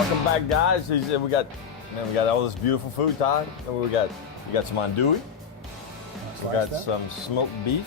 Welcome back, guys. We got all this beautiful food, Todd. And we got some andouille. We got some smoked beef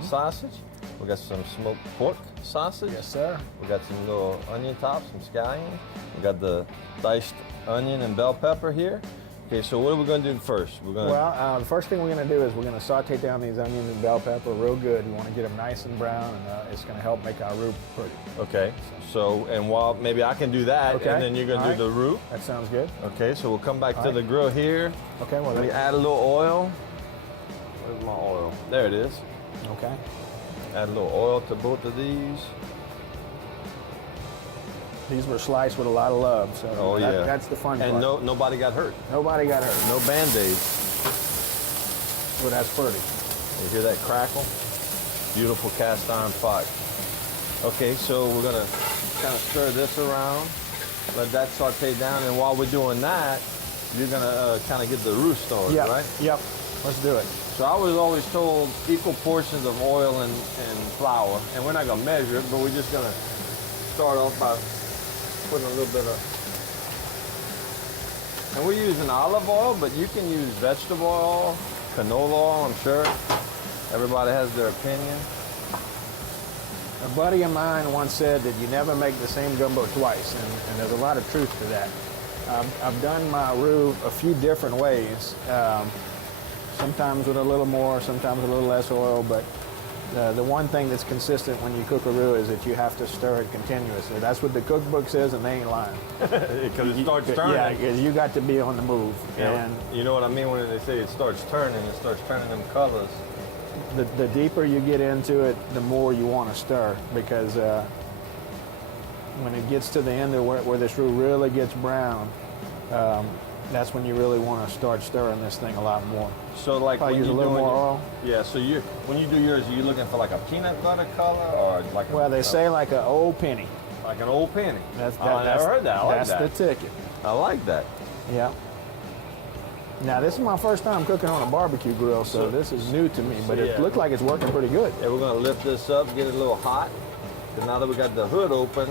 sausage. We got some smoked pork sausage. Yes, sir. We got some little onion tops, some scallion. We got the diced onion and bell pepper here. Okay, so what are we going to do first? The first thing we're going to do is we're going to saute down these onions and bell pepper real good. We want to get them nice and brown, and it's going to help make our roux pretty. Okay, so and while maybe I can do that, okay. And then you're going to do the roux. That sounds good. Okay, so we'll come back to the grill here. Okay, well, we add a little oil. Where's my oil? There it is. Okay. Add a little oil to both of these. These were sliced with a lot of love, so that's the fun part. And nobody got hurt. Nobody got hurt. No Band-Aids. Well, that's pretty. You hear that crackle? Beautiful cast iron pot. Okay, so we're gonna kind of stir this around, let that saute down, and while we're doing that, you're gonna kind of get the roux started, right? Yep, let's do it. So I was always told equal portions of oil and flour, and we're not gonna measure it, but we're just gonna start off by putting a little bit of, and we're using olive oil, but you can use vegetable oil, canola oil, I'm sure. Everybody has their opinion. A buddy of mine once said that you never make the same gumbo twice, and there's a lot of truth to that. I've done my roux a few different ways, sometimes with a little more, sometimes with a little less oil, but the one thing that's consistent when you cook a roux is that you have to stir it continuously. That's what the cookbook says, and they ain't lying. Because it starts turning. Yeah, because you got to be on the move. Yeah, and you know what I mean when they say it starts turning them colors. The deeper you get into it, the more you want to stir, because when it gets to the end of where this roux really gets brown, that's when you really want to start stirring this thing a lot more. So like when use a little more oil. Yeah, so when you do yours, are you looking for like a peanut butter color or like they say like an old penny. Like an old penny. I never heard that. I like that. That's the ticket. I like that. Yeah. Now this is my first time cooking on a barbecue grill, so this is new to me, but it looked like it's working pretty good. Yeah, we're gonna lift this up, get it a little hot. And now that we got the hood open,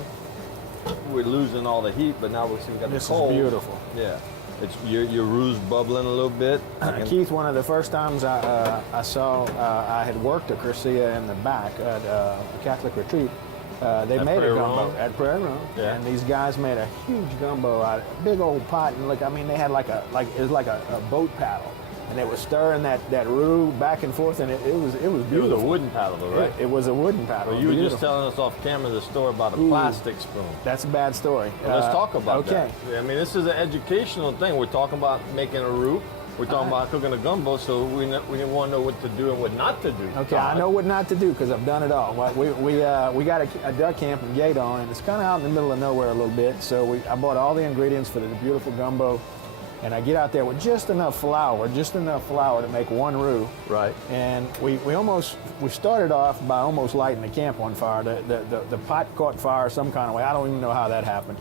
we're losing all the heat, but now we got the cold. This is beautiful. Yeah. It's your roux bubbling a little bit. Keith, one of the first times I saw, I had worked at Curcia in the back at a Catholic retreat. They made a gumbo at Prairie Room, and these guys made a huge gumbo out of a big old pot. And look, I mean, they had it was like a boat paddle, and they were stirring that roux back and forth, and it was beautiful. It was a wooden paddle, though, right? It was a wooden paddle. Well, you were just telling us off camera the story about a plastic spoon. That's a bad story. Well, let's talk about that. Okay. I mean, this is an educational thing. We're talking about making a roux. We're talking about cooking a gumbo, so we want to know what to do and what not to do. Okay, I know what not to do because I've done it all. We got a duck camp in Gaydon, and it's kind of out in the middle of nowhere a little bit. So I bought all the ingredients for the beautiful gumbo, and I get out there with just enough flour to make one roux. Right. And we started off by almost lighting the camp on fire. The pot caught fire some kind of way. I don't even know how that happened.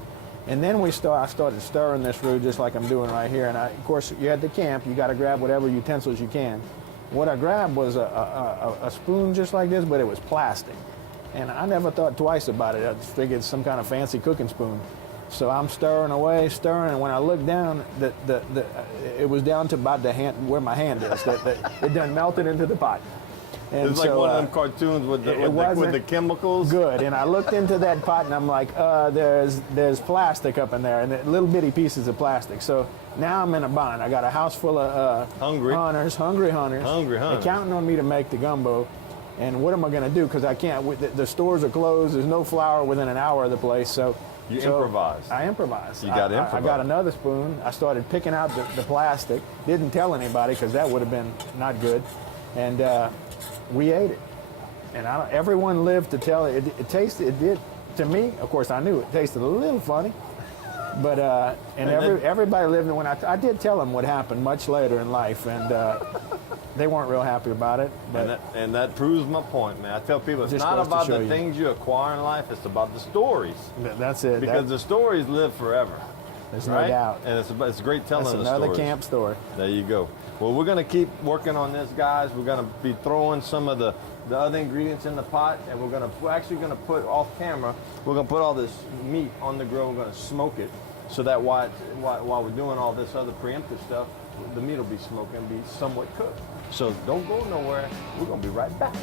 And then I started stirring this roux just like I'm doing right here. And of course, you're at the camp, you got to grab whatever utensils you can. What I grabbed was a spoon just like this, but it was plastic. And I never thought twice about it. I just figured it's some kind of fancy cooking spoon. So I'm stirring away, and when I looked down, it was down to about the hand, where my hand is. It done melted into the pot. And it's like one of them cartoons with the chemicals. Good. And I looked into that pot and I'm like, there's plastic up in there, and little bitty pieces of plastic. So now I'm in a bind. I got a house full of hungry hunters. They're counting on me to make the gumbo. And what am I going to do? Because I can't. The stores are closed. There's no flour within an hour of the place. So you improvised. I improvised. You got improvised. I got another spoon. I started picking out the plastic. Didn't tell anybody because that would have been not good. And we ate it, and everyone lived to tell it. It tasted. It did to me. Of course, I knew it tasted a little funny, but everybody lived. When I did tell them what happened much later in life, and they weren't real happy about it. But and that proves my point, man. I tell people it's not about the things you acquire in life; it's about the stories. That's it. Because the stories live forever. There's no doubt. And it's great telling the stories. That's another camp story. There you go. Well, we're going to keep working on this, guys. We're going to be throwing some of the other ingredients in the pot, and we're actually going to put off camera. We're going to put all this meat on the grill. We're going to smoke it, so that while we're doing all this other preemptive stuff, the meat will be smoking and be somewhat cooked. So don't go nowhere. We're going to be right back.